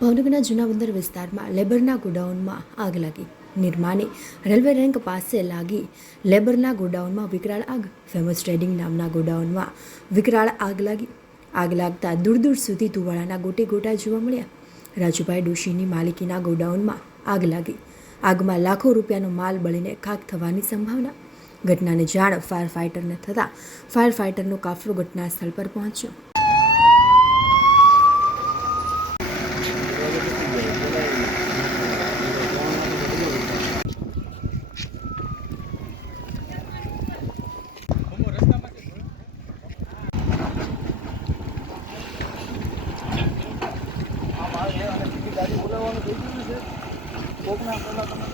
ભાવનગરના જૂના બંદર વિસ્તારમાં લેબરના ગોડાઉનમાં આગ લાગી. નિર્માની રેલવે રેન્ક પાસે લાગી લેબરના ગોડાઉનમાં વિકરાળ આગ. ફેમસ ટ્રેડિંગ નામના ગોડાઉનમાં વિકરાળ આગ લાગી. આગ લાગતા દૂર દૂર સુધી ધુવાળાના ગોટે ગોટા જોવા મળ્યા. રાજુભાઈ ડોશીની માલિકીના ગોડાઉનમાં આગ લાગી. આગમાં લાખો રૂપિયાનો માલ બળીને ખાખ થવાની સંભાવના. ઘટનાની જાણ ફાયર ફાઇટરને થતાં ફાયર ફાઇટરનો કાફલો ઘટના સ્થળ પર પહોંચ્યો. ગાડી બોલાવવાનું થઈ ગયું છે કોકના પહેલાં તમે